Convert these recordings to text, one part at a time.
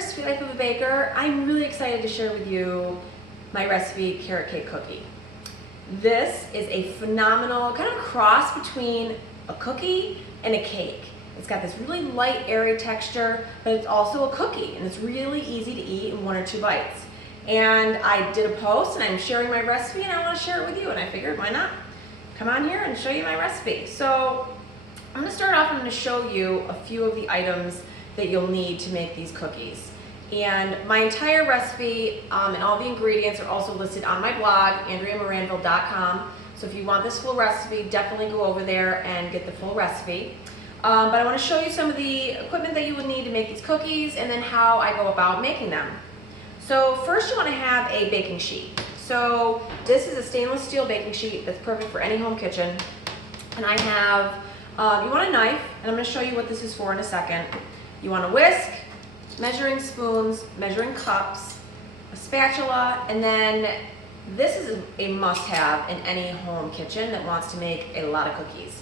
here, Sweet Life of a Baker. I'm really excited to share with you my recipe carrot cake cookie. This is a phenomenal kind of cross between a cookie and a cake. It's got this really light, airy texture, but it's also a cookie, and it's really easy to eat in 1 or 2 bites. And I did a post, and I'm sharing my recipe, and I want to share it with you, and I figured, why not? Come on here and show you my recipe. So I'm going to start off, I'm going to show you a few of the items that you'll need to make these cookies. And my entire recipe and all the ingredients are also listed on my blog, AndreaMoranville.com. So if you want this full recipe, definitely go over there and get the full recipe. But I want to show you some of the equipment that you would need to make these cookies and then how I go about making them. So first you want to have a baking sheet. So this is a stainless steel baking sheet that's perfect for any home kitchen. And I have, you want a knife, and I'm going to show you what this is for in a second. You want a whisk, measuring spoons, measuring cups, a spatula, and then this is a must-have in any home kitchen that wants to make a lot of cookies.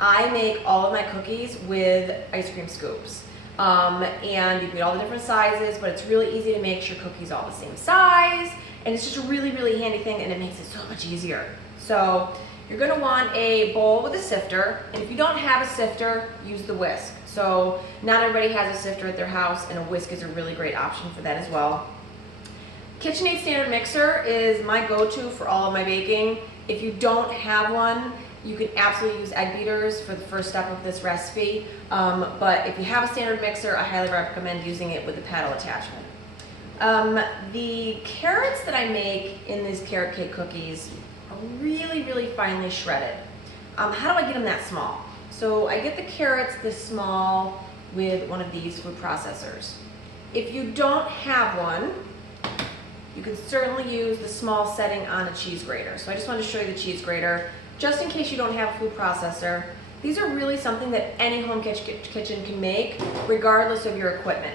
I make all of my cookies with ice cream scoops. And you can get all the different sizes, but it's really easy to make your cookies all the same size, and it's just a really, really handy thing, and it makes it so much easier. So you're gonna want a bowl with a sifter, and if you don't have a sifter, use the whisk. So not everybody has a sifter at their house, and a whisk is a really great option for that as well. KitchenAid standard mixer is my go-to for all of my baking. If you don't have one, you can absolutely use egg beaters for the first step of this recipe. But if you have a standard mixer, I highly recommend using it with the paddle attachment. The carrots that I make in these carrot cake cookies are really, really finely shredded. How do I get them that small? So I get the carrots this small with one of these food processors. If you don't have one, you can certainly use the small setting on a cheese grater. So I just wanted to show you the cheese grater, just in case you don't have a food processor. These are really something that any home kitchen can make, regardless of your equipment.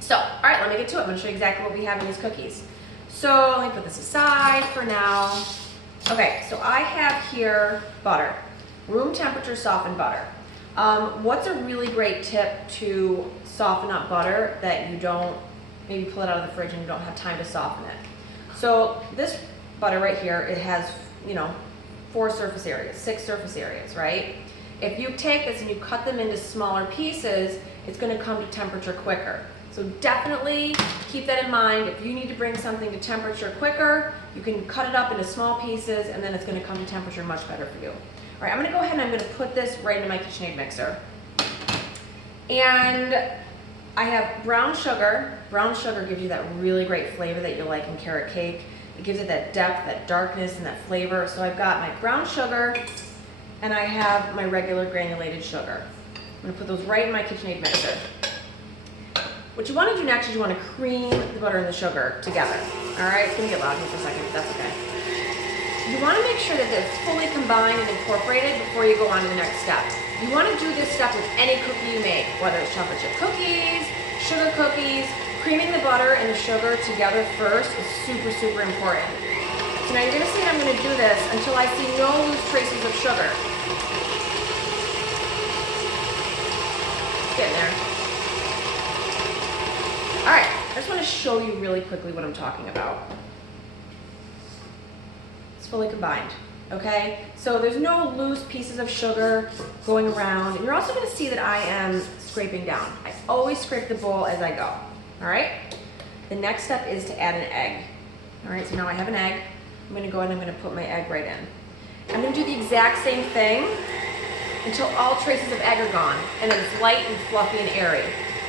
So, all right, let me get to it. I'm gonna show you exactly what we have in these cookies. So let me put this aside for now. Okay, so I have here butter. Room temperature softened butter. What's a really great tip to soften up butter that you don't, maybe pull it out of the fridge and you don't have time to soften it? So this butter right here, it has, 4 surface areas, 6 surface areas, right? If you take this and you cut them into smaller pieces, it's gonna come to temperature quicker. So definitely keep that in mind. If you need to bring something to temperature quicker, you can cut it up into small pieces, and then it's gonna come to temperature much better for you. All right, I'm gonna go ahead and I'm gonna put this right into my KitchenAid mixer. And I have brown sugar. Brown sugar gives you that really great flavor that you like in carrot cake. It gives it that depth, that darkness, and that flavor. So I've got my brown sugar, and I have my regular granulated sugar. I'm gonna put those right in my KitchenAid mixer. What you wanna do next is you wanna cream the butter and the sugar together. All right, it's gonna get loud here for a second, but that's okay. You want to make sure that it's fully combined and incorporated before you go on to the next step. You want to do this step with any cookie you make, whether it's chocolate chip cookies, sugar cookies. Creaming the butter and the sugar together first is super, super important. So now you're going to see that I'm going to do this until I see no loose traces of sugar. It's getting there. All right, I just want to show you really quickly what I'm talking about. Fully combined, okay? So there's no loose pieces of sugar going around. And you're also gonna see that I am scraping down. I always scrape the bowl as I go, all right? The next step is to add an egg. All right, so now I have an egg. I'm gonna go ahead and I'm gonna put my egg right in. I'm gonna do the exact same thing until all traces of egg are gone, and then it's light and fluffy and airy.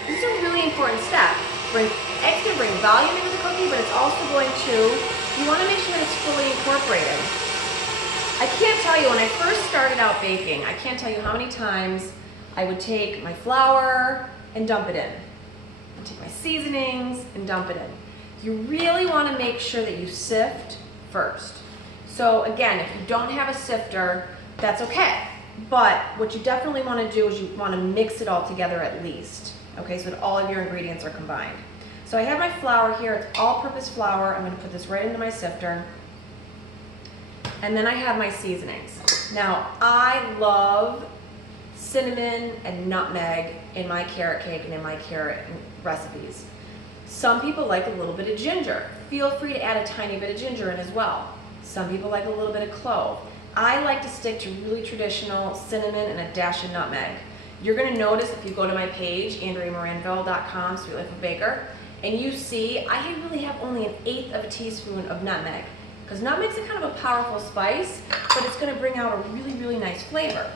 This is a really important step. Eggs can bring volume into the cookie, but it's also going to, you want to make sure that it's fully incorporated. I can't tell you, when I first started out baking, I can't tell you how many times I would take my flour and dump it in. I'd take my seasonings and dump it in. You really want to make sure that you sift first. So again, if you don't have a sifter, that's okay. But what you definitely want to do is you want to mix it all together at least. Okay, so that all of your ingredients are combined. So I have my flour here, it's all-purpose flour. I'm gonna put this right into my sifter. And then I have my seasonings. Now, I love cinnamon and nutmeg in my carrot cake and in my carrot recipes. Some people like a little bit of ginger. Feel free to add a tiny bit of ginger in as well. Some people like a little bit of clove. I like to stick to really traditional cinnamon and a dash of nutmeg. You're gonna notice if you go to my page, AndreaMoranville.com, Sweet Life of Baker, and you see I really have only 1/8 of a teaspoon of nutmeg, because nutmeg's a kind of a powerful spice, but it's gonna bring out a really, really nice flavor.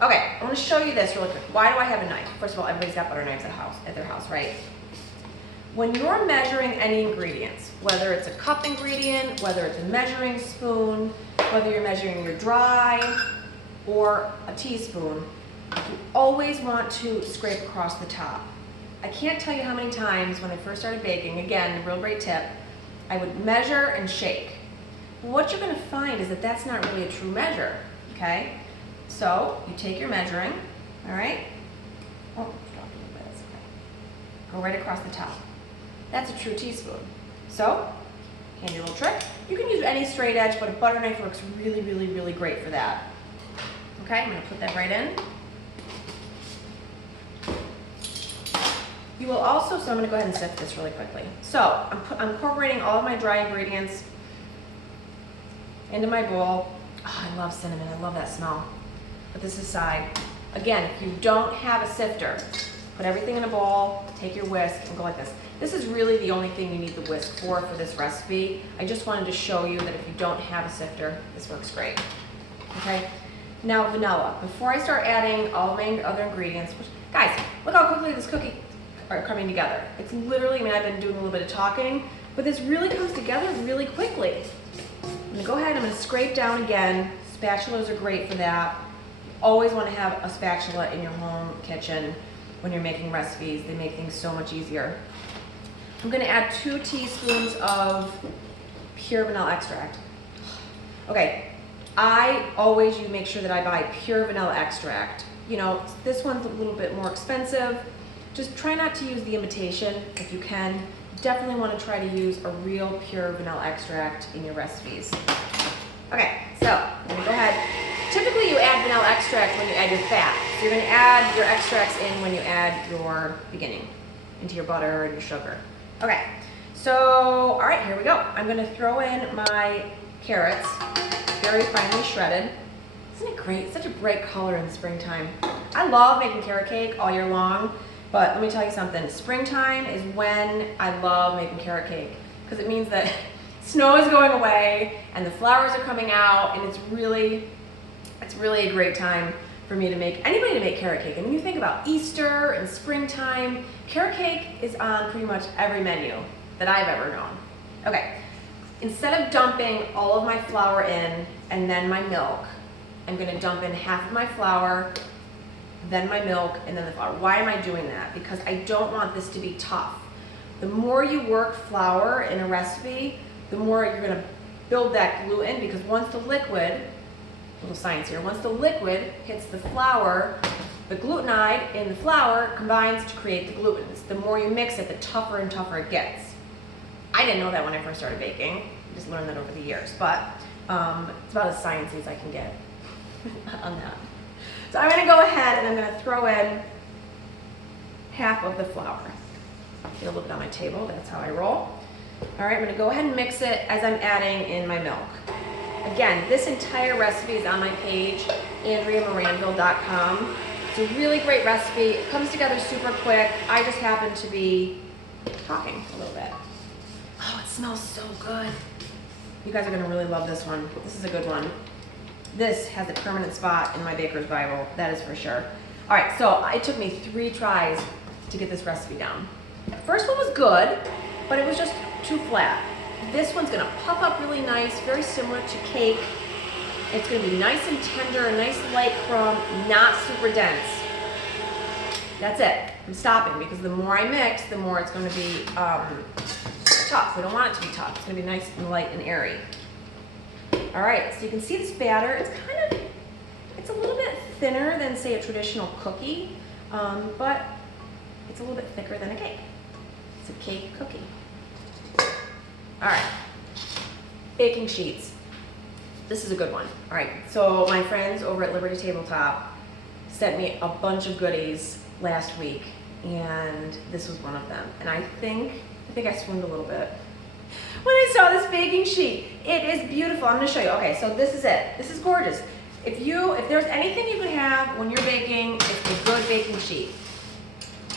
Okay, I wanna show you this really quick. Why do I have a knife? First of all, everybody's got butter knives at their house, right? When you're measuring any ingredients, whether it's a cup ingredient, whether it's a measuring spoon, whether you're measuring your dry or a teaspoon, you always want to scrape across the top. I can't tell you how many times when I first started baking, again, a real great tip, I would measure and shake. What you're gonna find is that that's not really a true measure, okay? So you take your measuring, all right? Oh, dropped a little bit, that's okay. Go right across the top. That's a true teaspoon. So, handy little trick. You can use any straight edge, but a butter knife works really, really, really great for that. Okay, I'm gonna put that right in. You will also, so I'm gonna go ahead and sift this really quickly. So, I'm incorporating all of my dry ingredients into my bowl. Oh, I love cinnamon, I love that smell. Put this aside. Again, if you don't have a sifter, put everything in a bowl, take your whisk, and go like this. This is really the only thing you need the whisk for this recipe. I just wanted to show you that if you don't have a sifter, this works great. Okay? Now vanilla. Before I start adding all of my other ingredients, which, guys, look how quickly this cookie are coming together. It's literally, I mean, I've been doing a little bit of talking, but this really comes together really quickly. I'm gonna go ahead, I'm gonna scrape down again. Spatulas are great for that. You always wanna have a spatula in your home kitchen when you're making recipes. They make things so much easier. I'm gonna add 2 teaspoons of pure vanilla extract. Okay, I always make sure that I buy pure vanilla extract. You know, this one's a little bit more expensive. Just try not to use the imitation if you can. Definitely wanna try to use a real pure vanilla extract in your recipes. Okay, so I'm gonna go ahead. Typically you add vanilla extract when you add your fat. So you're gonna add your extracts in when you add your beginning into your butter and your sugar. Okay, so, all right, here we go. I'm gonna throw in my carrots, very finely shredded. Isn't it great? It's such a bright color in the springtime. I love making carrot cake all year long, but let me tell you something. Springtime is when I love making carrot cake, because it means that snow is going away and the flowers are coming out, and it's really a great time for me to make, anybody to make carrot cake. And when you think about Easter and springtime, carrot cake is on pretty much every menu that I've ever known. Okay, instead of dumping all of my flour in and then my milk, I'm gonna dump in half of my flour, then my milk, and then the flour. Why am I doing that? Because I don't want this to be tough. The more you work flour in a recipe, the more you're gonna build that gluten, because once the liquid, little science here, once the liquid hits the flour, the glutenide in the flour combines to create the glutens. The more you mix it, the tougher and tougher it gets. I didn't know that when I first started baking. I just learned that over the years, but it's about as sciencey as I can get on that. So I'm gonna go ahead and I'm gonna throw in half of the flour. Get a little bit on my table, that's how I roll. All right, I'm gonna go ahead and mix it as I'm adding in my milk. Again, this entire recipe is on my page, AndreaMoranville.com. It's a really great recipe. It comes together super quick. I just happen to be talking a little bit. Oh, it smells so good. You guys are gonna really love this one. This is a good one. This has a permanent spot in my Baker's Bible, that is for sure. All right, so it took me 3 tries to get this recipe down. The first one was good, but it was just too flat. This one's gonna puff up really nice, very similar to cake. It's gonna be nice and tender, a nice light crumb, not super dense. That's it. I'm stopping because the more I mix, the more it's gonna be tough. We don't want it to be tough. It's gonna be nice and light and airy. All right, so you can see this batter. It's a little bit thinner than, say, a traditional cookie, but it's a little bit thicker than a cake. It's a cake cookie. All right, baking sheets. This is a good one. All right, so my friends over at Liberty Tabletop sent me a bunch of goodies last week, and this was one of them. And I think I think I swooned a little bit. When I saw this baking sheet, it is beautiful. I'm gonna show you. Okay, so this is it. This is gorgeous. If there's anything you can have when you're baking, it's a good baking sheet.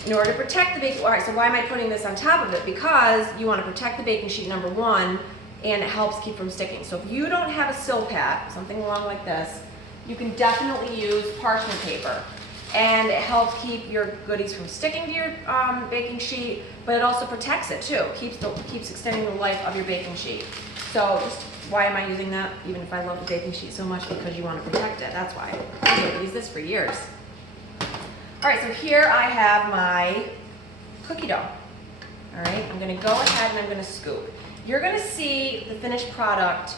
In order to protect the baking, all right, so why am I putting this on top of it? Because you want to protect the baking sheet, number one, and it helps keep from sticking. So if you don't have a Silpat, something along like this, you can definitely use parchment paper. And it helps keep your goodies from sticking to your baking sheet, but it also protects it too. Keeps extending the life of your baking sheet. So just why am I using that? Even if I love the baking sheet so much, because you want to protect it. That's why. I've used this for years. All right, so here I have my cookie dough. All right, I'm gonna go ahead and I'm gonna scoop. You're gonna see the finished product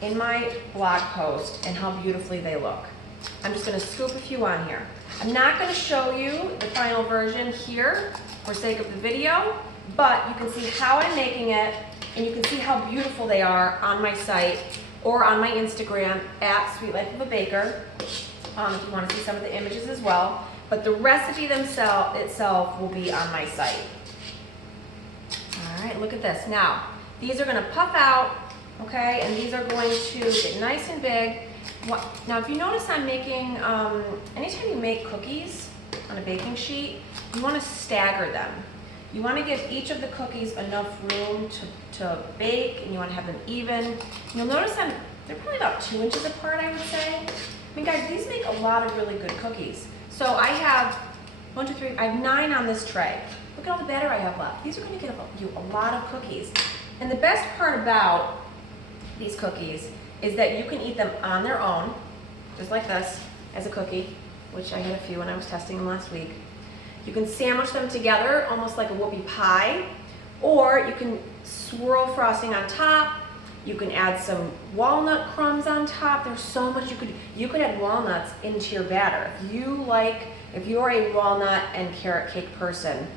in my blog post and how beautifully they look. I'm just gonna scoop a few on here. I'm not gonna show you the final version here for sake of the video, but you can see how I'm making it and you can see how beautiful they are on my site or on my Instagram at Sweet Life of a Baker, if you wanna see some of the images as well. But the recipe itself will be on my site. All right, look at this. Now, these are gonna puff out, okay, and these are going to get nice and big. Now, if you notice I'm making, anytime you make cookies on a baking sheet, you wanna stagger them. You wanna give each of the cookies enough room to bake, and you wanna have them even. You'll notice they're probably about 2 inches apart, I would say. I mean, guys, these make a lot of really good cookies. So I have 1, 2, 3, I have 9 on this tray. Look at all the batter I have left. These are gonna give you a lot of cookies. And the best part about these cookies is that you can eat them on their own, just like this, as a cookie, which I had a few when I was testing them last week. You can sandwich them together, almost like a whoopie pie, or you can swirl frosting on top. You can add some walnut crumbs on top. There's so much you could add walnuts into your batter. If you're a walnut and carrot cake person,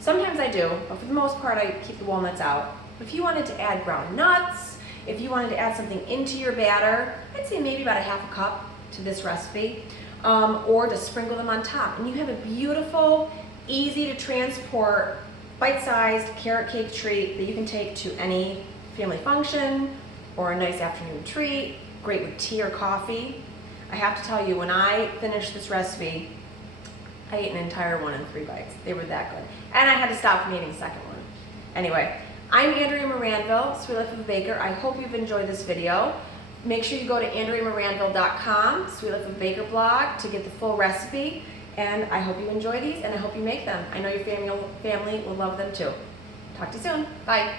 sometimes I do, but for the most part I keep the walnuts out. If you wanted to add ground nuts, if you wanted to add something into your batter, I'd say maybe about a half a cup to this recipe, or to sprinkle them on top. And you have a beautiful, easy to transport, bite-sized carrot cake treat that you can take to any family function or a nice afternoon treat, great with tea or coffee. I have to tell you, when I finished this recipe, I ate an entire one in 3 bites. They were that good. And I had to stop from eating a second one. Anyway, I'm Andrea Moranville, Sweet Life of a Baker. I hope you've enjoyed this video. Make sure you go to AndreaMoranville.com, Sweet Life of a Baker blog, to get the full recipe. And I hope you enjoy these and I hope you make them. I know your family will love them too. Talk to you soon. Bye.